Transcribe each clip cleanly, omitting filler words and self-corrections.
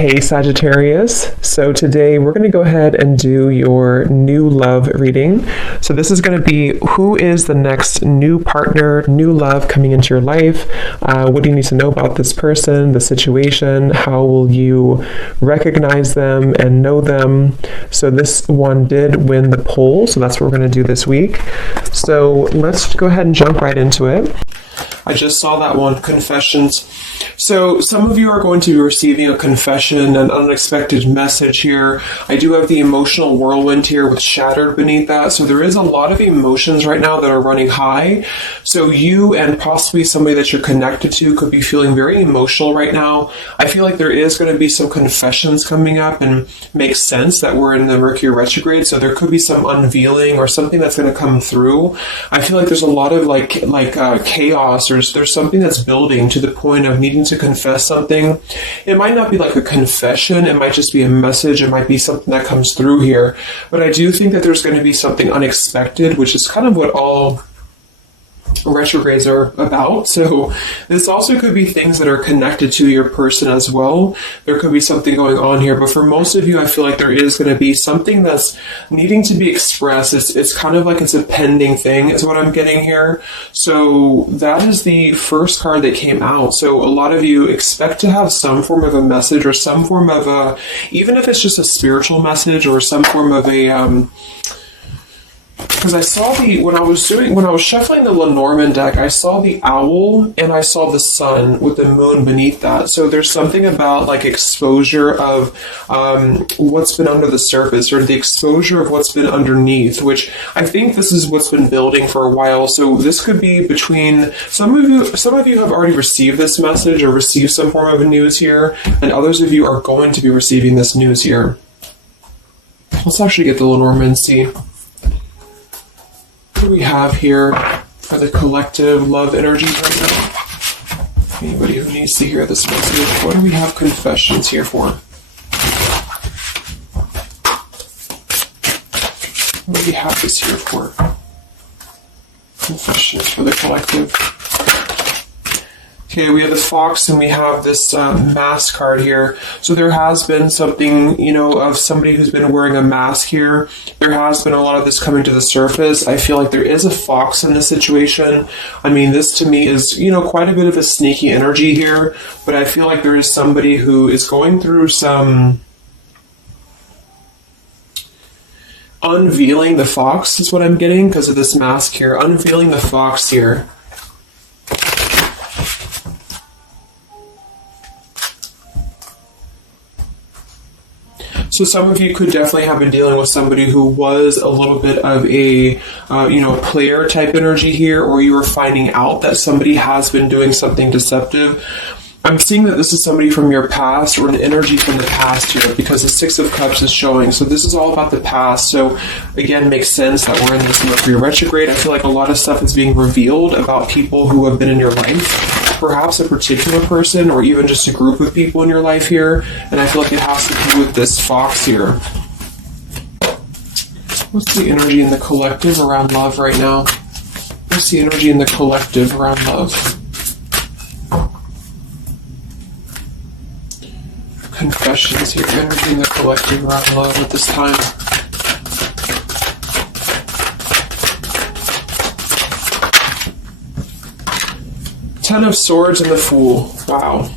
Hey Sagittarius, so today we're going to go ahead and do your new love reading. So this is going to be who is the next new partner, new love coming into your life. What do you need to know about this person, the situation? How will you recognize them and know them? So this one did win the poll, so that's what we're going to do this week. So let's go ahead and jump right into it. I just saw that one, confessions. So some of you are going to be receiving a confession, an unexpected message here. I do have the emotional whirlwind here with shattered beneath that. So there is a lot of emotions right now that are running high. So you and possibly somebody that you're connected to could be feeling very emotional right now. I feel like there is going to be some confessions coming up, and makes sense that we're in the Mercury retrograde. So there could be some unveiling or something that's going to come through. I feel like there's a lot of chaos, or there's something that's building to the point of needing to confess something. It might not be like a confession, it might just be a message, it might be something that comes through here. But I do think that there's going to be something unexpected, which is kind of what all retrogrades are about. So this also could be things that are connected to your person as well. There could be something going on here, but for most of you, I feel like there is going to be something that's needing to be expressed. It's kind of like it's a pending thing is what I'm getting here. So that is the first card that came out. So a lot of you expect to have some form of a message, or some form of a, even if it's just a spiritual message, or some form of a because I saw when I was shuffling the Lenormand deck, I saw the owl and I saw the sun with the moon beneath that. So there's something about like exposure of what's been under the surface, or the exposure of what's been underneath, which I think this is what's been building for a while. So this could be between some of you have already received this message or received some form of news here, and others of you are going to be receiving this news here. Let's actually get the Lenormand and see. What do we have here for the collective love energies right now? Anybody who needs to hear this message, what do we have confessions here for? What do we have this here for? Confessions for the collective. Okay, we have the fox and we have this mask card here. So there has been something, of somebody who's been wearing a mask here. There has been a lot of this coming to the surface. I feel like there is a fox in this situation. I mean, this to me is, quite a bit of a sneaky energy here, but I feel like there is somebody who is going through some unveiling the fox is what I'm getting because of this mask here. Unveiling the fox here. So some of you could definitely have been dealing with somebody who was a little bit of a, player type energy here, or you were finding out that somebody has been doing something deceptive. I'm seeing that this is somebody from your past, or an energy from the past here, because the Six of Cups is showing. So this is all about the past. So again, makes sense that we're in this Mercury retrograde. I feel like a lot of stuff is being revealed about people who have been in your life. Perhaps a particular person, or even just a group of people in your life here. And I feel like it has to do with this fox here. What's the energy in the collective around love right now? What's the energy in the collective around love? Confessions here, energy in the collective around love at this time. Ten of Swords and the Fool. Wow.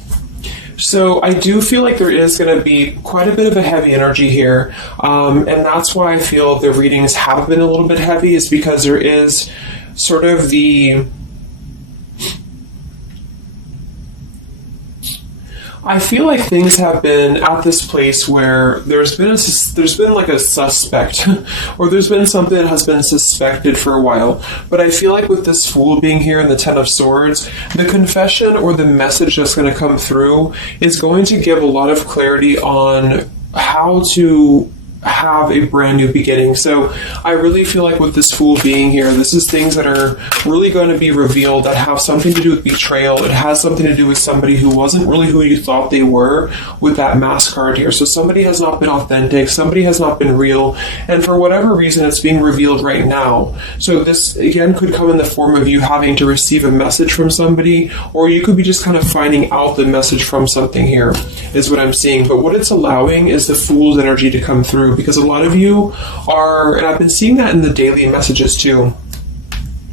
So I do feel like there is going to be quite a bit of a heavy energy here. And that's why I feel the readings have been a little bit heavy, is because there is sort of the... I feel like things have been at this place where there's been like a suspect, or there's been something that has been suspected for a while. But I feel like with this Fool being here in the Ten of Swords, the confession or the message that's going to come through is going to give a lot of clarity on how to have a brand new beginning. So I really feel like with this Fool being here, this is things that are really going to be revealed that have something to do with betrayal. It has something to do with somebody who wasn't really who you thought they were with that Mask card here. So somebody has not been authentic, somebody has not been real, and for whatever reason it's being revealed right now. So this again could come in the form of you having to receive a message from somebody, or you could be just kind of finding out the message from something here, is what I'm seeing. But what it's allowing is the Fool's energy to come through, because a lot of you are, and I've been seeing that in the daily messages too,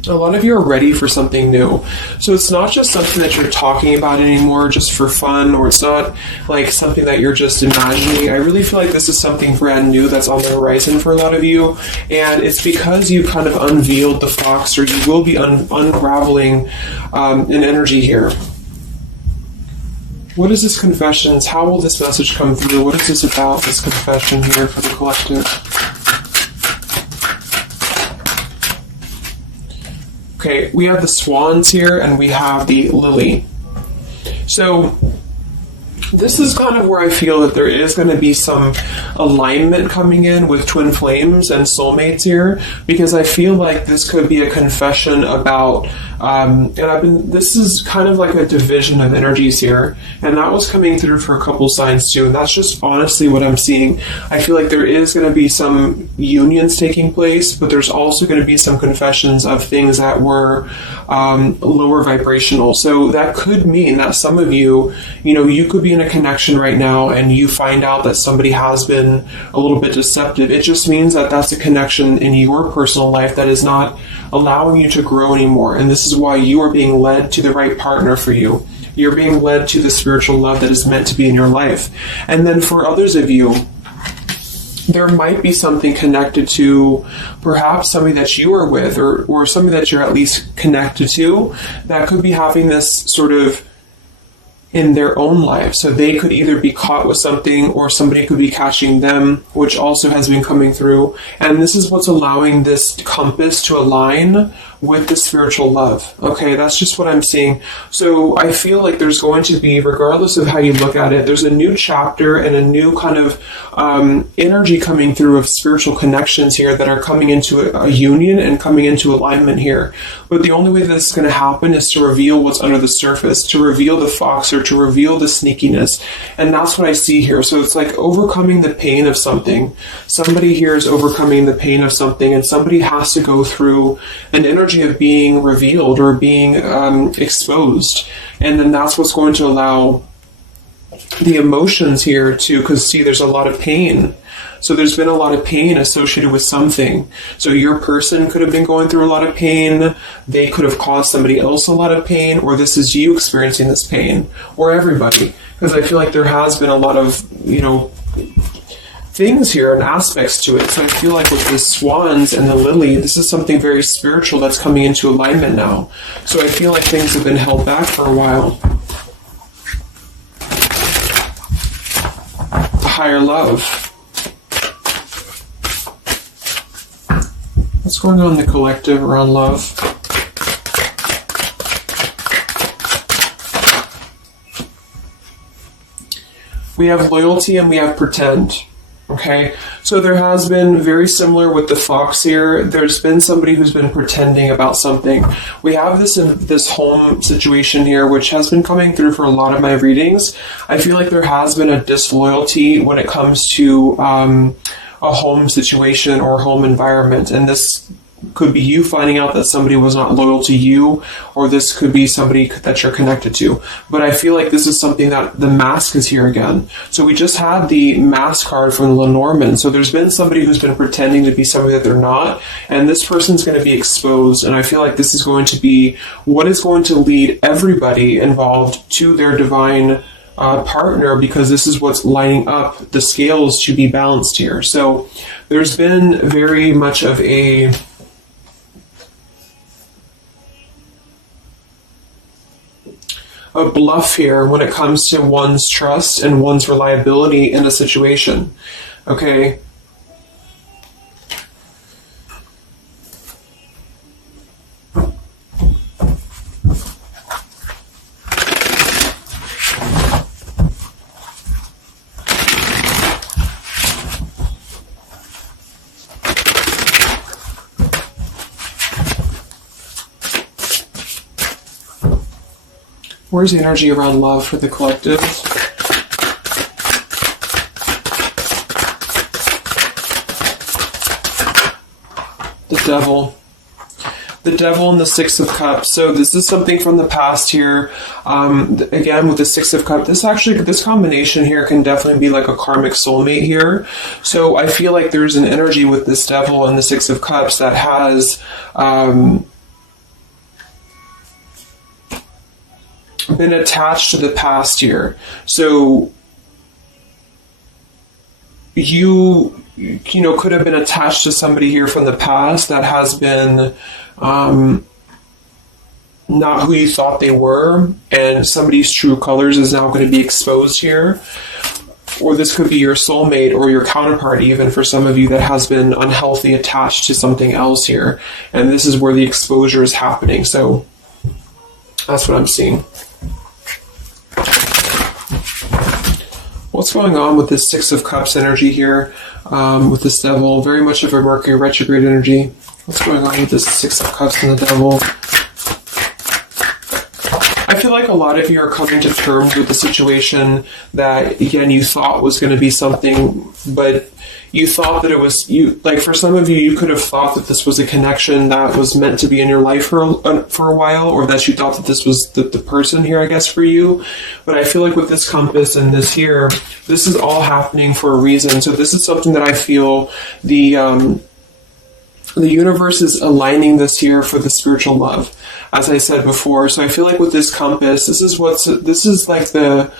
a lot of you are ready for something new. So it's not just something that you're talking about anymore just for fun, or it's not like something that you're just imagining. I really feel like this is something brand new that's on the horizon for a lot of you, and it's because you kind of unveiled the fox, or you will be unraveling an energy here. What is this confessions? How will this message come through? What is this about, this confession here for the collective? Okay, we have the Swans here and we have the Lily. So this is kind of where I feel that there is going to be some alignment coming in with twin flames and soulmates here, because I feel like this could be a confession about this is kind of like a division of energies here, and that was coming through for a couple signs too, and that's just honestly what I'm seeing. I feel like there is going to be some unions taking place, but there's also going to be some confessions of things that were lower vibrational. So that could mean that some of you, you could be in a connection right now and you find out that somebody has been a little bit deceptive. It just means that that's a connection in your personal life that is not allowing you to grow anymore, and this is why you are being led to the right partner for you. You're being led to the spiritual love that is meant to be in your life. And then for others of you, there might be something connected to perhaps somebody that you are with, or somebody that you're at least connected to, that could be having this sort of in their own life. So they could either be caught with something, or somebody could be catching them, which also has been coming through. And this is what's allowing this compass to align with the spiritual love. Okay, that's just what I'm seeing. So I feel like there's going to be, regardless of how you look at it, there's a new chapter and a new kind of energy coming through of spiritual connections here that are coming into a union and coming into alignment here. But the only way that's going to happen is to reveal what's under the surface, to reveal the fox, or to reveal the sneakiness. And that's what I see here. So it's like overcoming the pain of something. Somebody here is overcoming the pain of something, and somebody has to go through an energy of being revealed or being exposed. And then that's what's going to allow the emotions here to, because see, there's a lot of pain. So there's been a lot of pain associated with something. So your person could have been going through a lot of pain. They could have caused somebody else a lot of pain, or this is you experiencing this pain, or everybody. Because I feel like there has been a lot of, things here and aspects to it. So I feel like with the Swans and the Lily, this is something very spiritual that's coming into alignment now. So I feel like things have been held back for a while. The higher love. What's going on in the collective around love? We have loyalty and we have pretend. Okay, so there has been, very similar with the fox here, there's been somebody who's been pretending about something. We have this home situation here, which has been coming through for a lot of my readings. I feel like there has been a disloyalty when it comes to a home situation or home environment, and this could be you finding out that somebody was not loyal to you, or this could be somebody that you're connected to. But I feel like this is something that the Mask is here again. So we just had the Mask card from Lenormand. So there's been somebody who's been pretending to be somebody that they're not, and this person's going to be exposed. And I feel like this is going to be what is going to lead everybody involved to their divine partner, because this is what's lining up the scales to be balanced here. So there's been very much of a bluff here when it comes to one's trust and one's reliability in a situation. Okay. Where's the energy around love for the collective? The Devil. The Devil and the Six of Cups. So this is something from the past here. Again, with the Six of Cups, this combination here can definitely be like a karmic soulmate here. So I feel like there's an energy with this Devil and the Six of Cups that has been attached to the past here. So you know, could have been attached to somebody here from the past that has been not who you thought they were, and somebody's true colors is now going to be exposed here. Or this could be your soulmate or your counterpart, even for some of you, that has been unhealthy attached to something else here. And this is where the exposure is happening. So that's what I'm seeing. What's going on with this Six of Cups energy here with this Devil? Very much of a Mercury retrograde energy. What's going on with this Six of Cups and the Devil? I feel like a lot of you are coming to terms with the situation that, again, you thought was going to be something, but you thought that it was, like for some of you, you could have thought that this was a connection that was meant to be in your life for a while, or that you thought that this was the person here, I guess, for you. But I feel like with this compass and this here, this is all happening for a reason. So this is something that I feel the universe is aligning this here for the spiritual love, as I said before. So I feel like with this compass, this is like the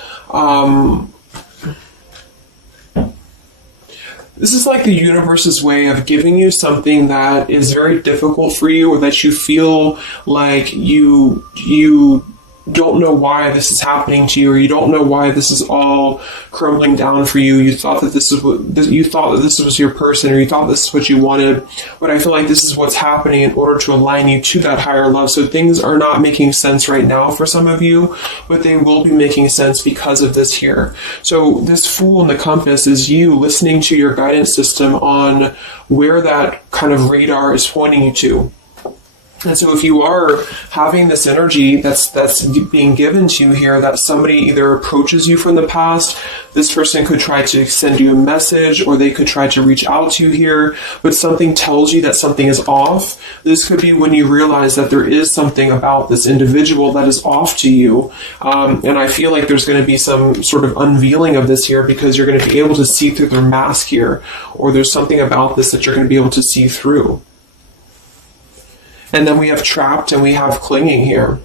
this is like the universe's way of giving you something that is very difficult for you, or that you feel like you don't know why this is happening to you, or you don't know why this is all crumbling down for you. You thought that this was your person, or you thought this is what you wanted. But I feel like this is what's happening in order to align you to that higher love. So things are not making sense right now for some of you, but they will be making sense because of this here. So this Fool in the compass is you listening to your guidance system on where that kind of radar is pointing you to. And so if you are having this energy that's being given to you here, that somebody either approaches you from the past, this person could try to send you a message, or they could try to reach out to you here, but something tells you that something is off. This could be when you realize that there is something about this individual that is off to you. And I feel like there's going to be some sort of unveiling of this here, because you're going to be able to see through their mask here, or there's something about this that you're going to be able to see through. And then we have trapped and we have clinging here.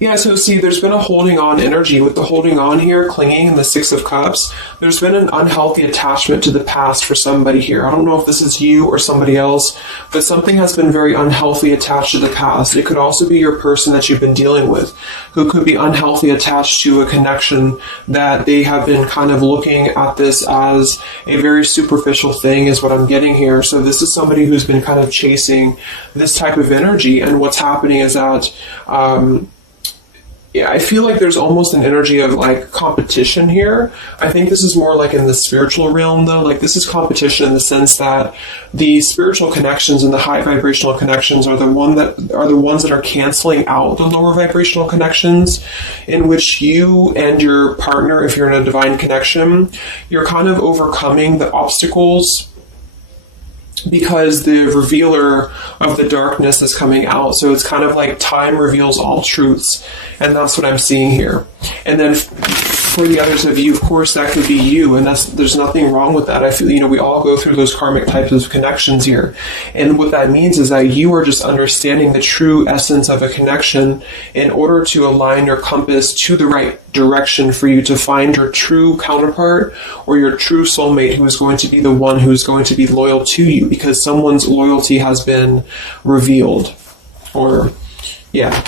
Yeah, so see, there's been a holding on energy with the holding on here, clinging, and the Six of Cups. There's been an unhealthy attachment to the past for somebody here. I don't know if this is you or somebody else, but something has been very unhealthy attached to the past. It could also be your person that you've been dealing with, who could be unhealthy attached to a connection that they have been kind of looking at this as a very superficial thing, is what I'm getting here. So this is somebody who's been kind of chasing this type of energy, and what's happening is that yeah, I feel like there's almost an energy of like competition here. I think this is more like in the spiritual realm though. Like this is competition in the sense that the spiritual connections and the high vibrational connections are the ones that are canceling out the lower vibrational connections, in which you and your partner, if you're in a divine connection, you're kind of overcoming the obstacles, because the revealer of the darkness is coming out. So it's kind of like time reveals all truths, and that's what I'm seeing here. And then for the others of you, of course, that could be you, and there's nothing wrong with that. I feel, we all go through those karmic types of connections here. And what that means is that you are just understanding the true essence of a connection in order to align your compass to the right direction for you to find your true counterpart or your true soulmate, who is going to be the one who is going to be loyal to you, because someone's loyalty has been revealed. Or, yeah.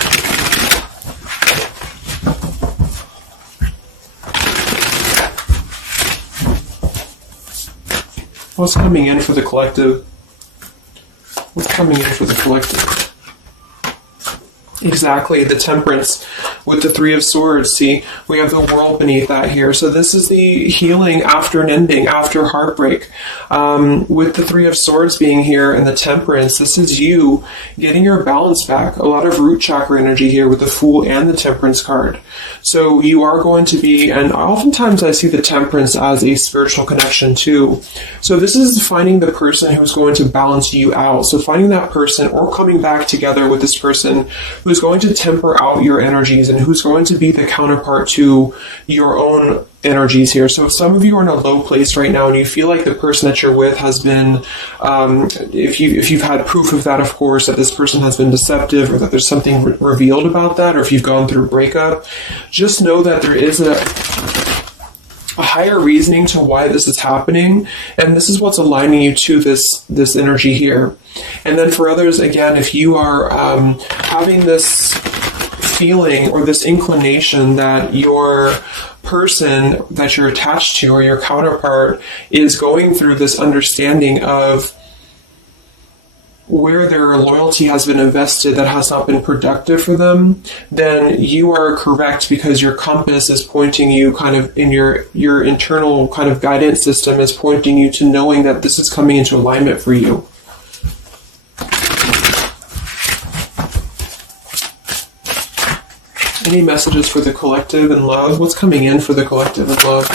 What's coming in for the collective? What's coming in for the collective? Exactly, the Temperance. with the Three of Swords. See, we have the world beneath that here. So this is the healing after an ending, after heartbreak. With the Three of Swords being here and the Temperance, this is you getting your balance back. A lot of root chakra energy here with the Fool and the Temperance card. So you are going to be, and oftentimes I see the Temperance as a spiritual connection too. So this is finding the person who's going to balance you out. So finding that person or coming back together with this person who's going to temper out your energies and who's going to be the counterpart to your own energies here. So if some of you are in a low place right now and you feel like the person that you're with has been, if you've had proof of that, of course, that this person has been deceptive or that there's something revealed about that, or if you've gone through a breakup, just know that there is a higher reasoning to why this is happening, and this is what's aligning you to this energy here. And then for others, again, if you are having this feeling or this inclination that your person that you're attached to or your counterpart is going through this understanding of where their loyalty has been invested that has not been productive for them, then you are correct, because your compass is pointing you kind of in your internal kind of guidance system is pointing you to knowing that this is coming into alignment for you. Any messages for the collective and love? What's coming in for the collective and love?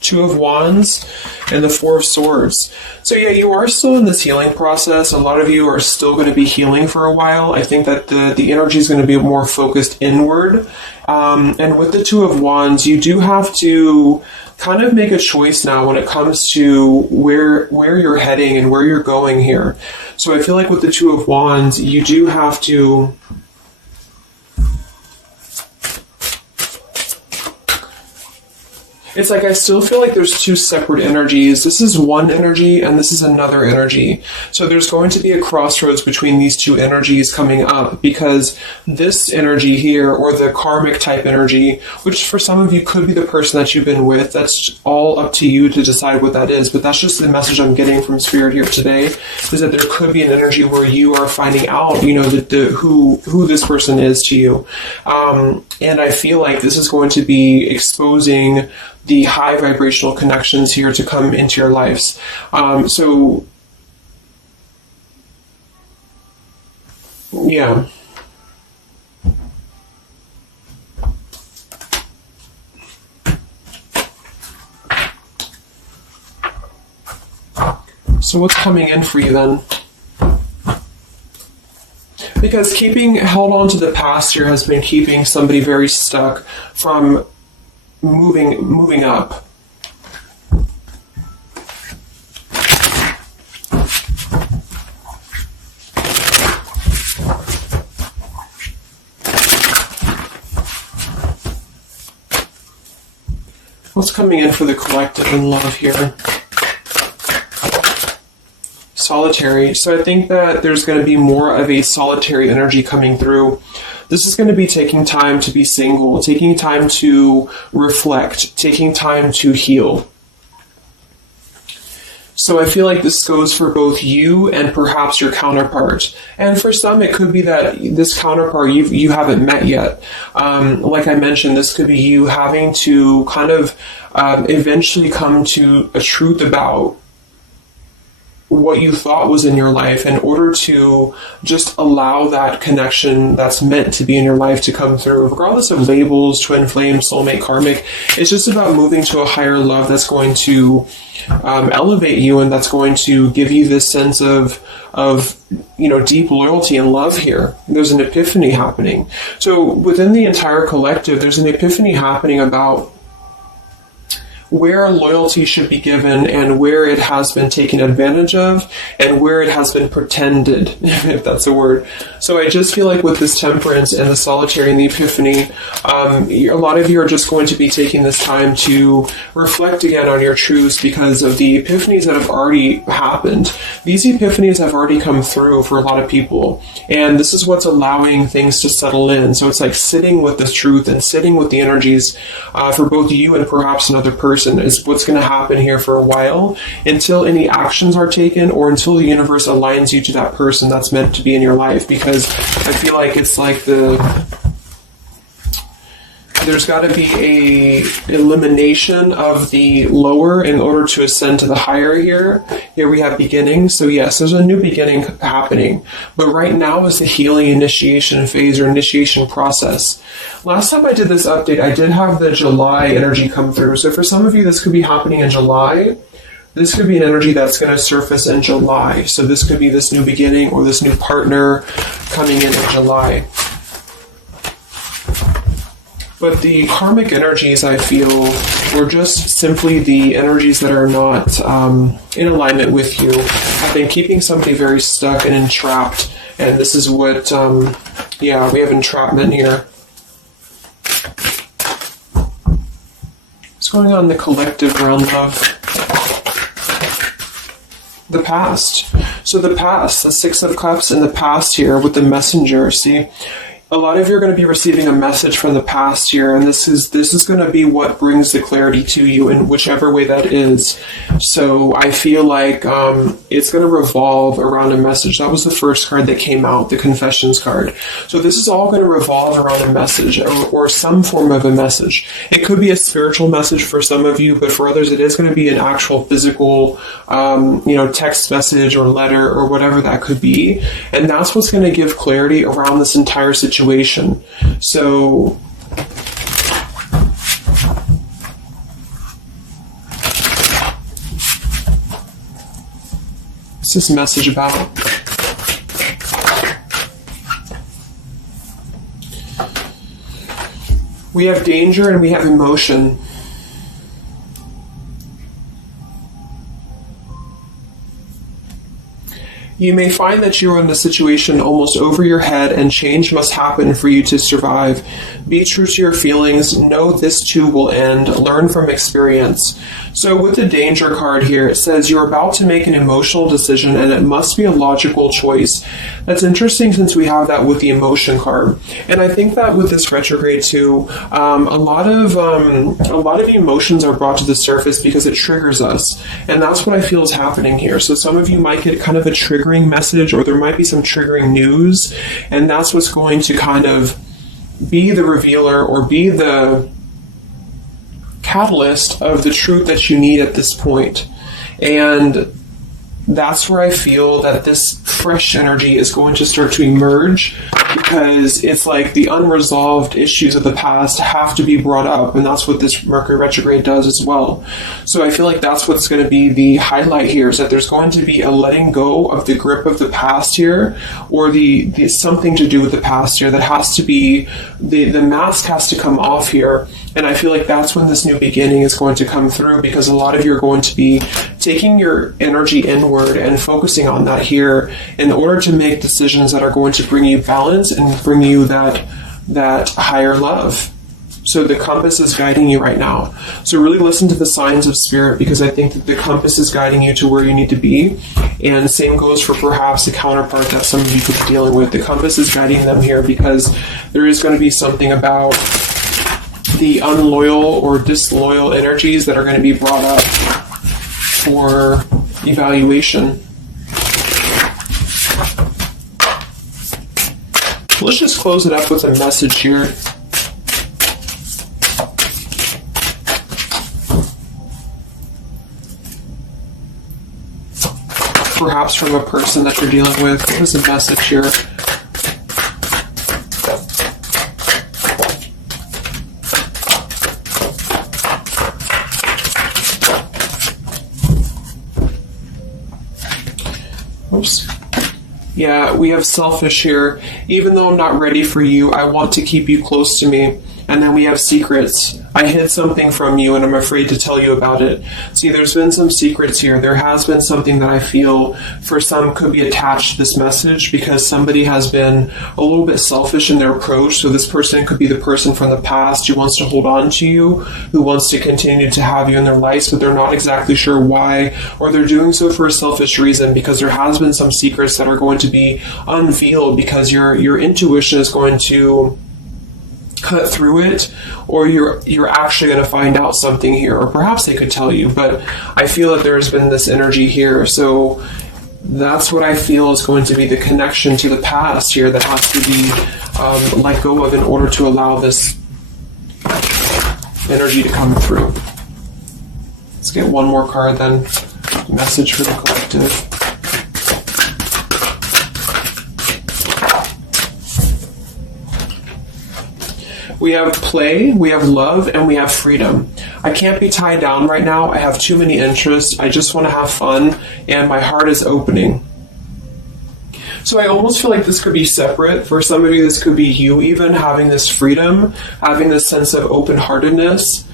Two of Wands and the Four of Swords. So yeah, you are still in this healing process. A lot of you are still going to be healing for a while. I think that the energy is going to be more focused inward. And with the Two of Wands, you do have to kind of make a choice now when it comes to where you're heading and where you're going here. So I feel like with the Two of Wands, you do have to it's like I still feel like there's two separate energies. This is one energy and this is another energy. So there's going to be a crossroads between these two energies coming up, because this energy here, or the karmic type energy, which for some of you could be the person that you've been with, that's all up to you to decide what that is. But that's just the message I'm getting from Spirit here today, is that there could be an energy where you are finding out, who this person is to you. And I feel like this is going to be exposing the high vibrational connections here to come into your lives. Yeah. So what's coming in for you then? Because held on to the past here has been keeping somebody very stuck from moving up. What's coming in for the collective and love here? Solitary. So I think that there's going to be more of a solitary energy coming through. This is going to be taking time to be single, taking time to reflect, taking time to heal. So I feel like this goes for both you and perhaps your counterpart. And for some, it could be that this counterpart you haven't met yet. Like I mentioned, this could be you having to kind of eventually come to a truth about what you thought was in your life in order to just allow that connection that's meant to be in your life to come through, regardless of labels, twin flame, soulmate, karmic. It's just about moving to a higher love that's going to elevate you, and that's going to give you this sense of deep loyalty and love here. There's an epiphany happening. So within the entire collective, there's an epiphany happening about where loyalty should be given and where it has been taken advantage of and where it has been pretended, if that's a word. So I just feel like with this temperance and the solitary and the epiphany, a lot of you are just going to be taking this time to reflect again on your truths because of the epiphanies that have already happened. These epiphanies have already come through for a lot of people, and this is what's allowing things to settle in. So it's like sitting with the truth and sitting with the energies for both you and perhaps another person is what's going to happen here for a while, until any actions are taken or until the universe aligns you to that person that's meant to be in your life. Because I feel like it's like the there's got to be a elimination of the lower in order to ascend to the higher here. Here we have beginning. So yes, there's a new beginning happening. But right now is the healing initiation phase or initiation process. Last time I did this update, I did have the July energy come through. So for some of you, this could be happening in July. This could be an energy that's going to surface in July. So this could be this new beginning or this new partner coming in July. But the karmic energies, I feel, were just simply the energies that are not in alignment with you. Have been keeping somebody very stuck and entrapped. And this is what, yeah, we have entrapment here. What's going on in the collective realm, love? The past. So the past, the Six of Cups in the past here with the messenger, see? A lot of you are going to be receiving a message from the past here, and this is going to be what brings the clarity to you in whichever way that is. So I feel like it's going to revolve around a message. That was the first card that came out, the Confessions card. So this is all going to revolve around a message or some form of a message. It could be a spiritual message for some of you, but for others it is going to be an actual physical text message or letter or whatever that could be. And that's what's going to give clarity around this entire situation. So what's this message about? We have danger and we have emotion. You may find that you are in a situation almost over your head and change must happen for you to survive. Be true to your feelings. Know this too will end. Learn from experience. So with the danger card here, it says you're about to make an emotional decision and it must be a logical choice. That's interesting since we have that with the emotion card. And I think that with this retrograde too, a lot of emotions are brought to the surface because it triggers us. And that's what I feel is happening here. So some of you might get kind of a triggering message or there might be some triggering news. And that's what's going to kind of be the revealer or be the catalyst of the truth that you need at this point. And that's where I feel that this fresh energy is going to start to emerge because it's like the unresolved issues of the past have to be brought up, and that's what this Mercury retrograde does as well. So I feel like that's what's going to be the highlight here, is that there's going to be a letting go of the grip of the past here, or the something to do with the past here that has to be, the mask has to come off here. And I feel like that's when this new beginning is going to come through, because a lot of you are going to be taking your energy inward and focusing on that here in order to make decisions that are going to bring you balance and bring you that higher love. So the compass is guiding you right now. So really listen to the signs of spirit, because I think that the compass is guiding you to where you need to be. And the same goes for perhaps a counterpart that some of you could be dealing with. The compass is guiding them here because there is going to be something about the unloyal or disloyal energies that are going to be brought up for evaluation. Let's just close it up with a message here. Perhaps from a person that you're dealing with. What is the message here? Oops. Yeah, we have selfish here. Even though I'm not ready for you, I want to keep you close to me. And then we have secrets. I hid something from you and I'm afraid to tell you about it. See, there's been some secrets here. There has been something that I feel for some could be attached to this message because somebody has been a little bit selfish in their approach. So this person could be the person from the past who wants to hold on to you, who wants to continue to have you in their lives, but they're not exactly sure why, or they're doing so for a selfish reason because there has been some secrets that are going to be unveiled because your intuition is going to cut through it, or you're actually going to find out something here, or perhaps they could tell you, but I feel that there's been this energy here. So that's what I feel is going to be the connection to the past here that has to be let go of in order to allow this energy to come through. Let's get one more card then. Message for the collective. We have play, we have love, and we have freedom. I can't be tied down right now. I have too many interests. I just want to have fun, and my heart is opening. So I almost feel like this could be separate. For some of you, this could be you even having this freedom, having this sense of open-heartedness.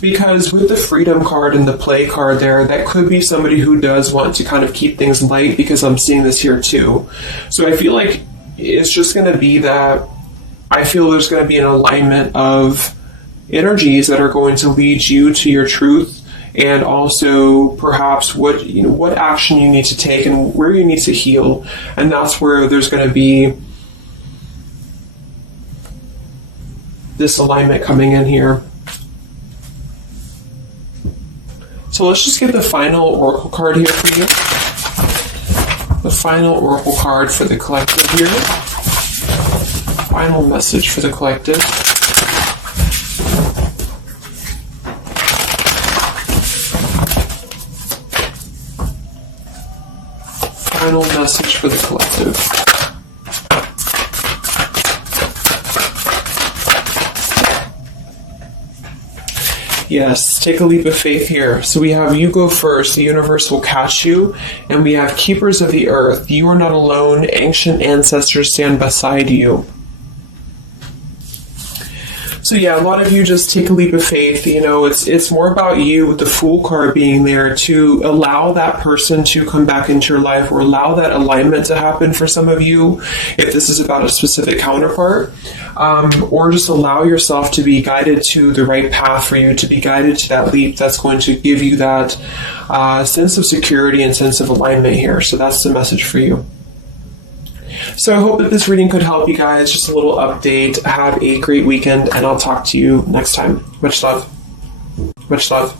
Because with the freedom card and the play card there, that could be somebody who does want to kind of keep things light, because I'm seeing this here too. So I feel like it's just going to be that I feel there's going to be an alignment of energies that are going to lead you to your truth, and also perhaps what action you need to take and where you need to heal. And that's where there's going to be this alignment coming in here. So let's just get the final oracle card here for you. The final oracle card for the collective here. Final message for the collective. Final message for the collective. Yes, take a leap of faith here. So we have you go first, the universe will catch you. And we have keepers of the earth. You are not alone. Ancient ancestors stand beside you. So yeah, a lot of you just take a leap of faith. It's more about you with the Fool card being there to allow that person to come back into your life, or allow that alignment to happen for some of you, if this is about a specific counterpart, or just allow yourself to be guided to the right path for you, to be guided to that leap that's going to give you that sense of security and sense of alignment here. So that's the message for you. So I hope that this reading could help you guys. Just a little update. Have a great weekend, and I'll talk to you next time. Much love. Much love.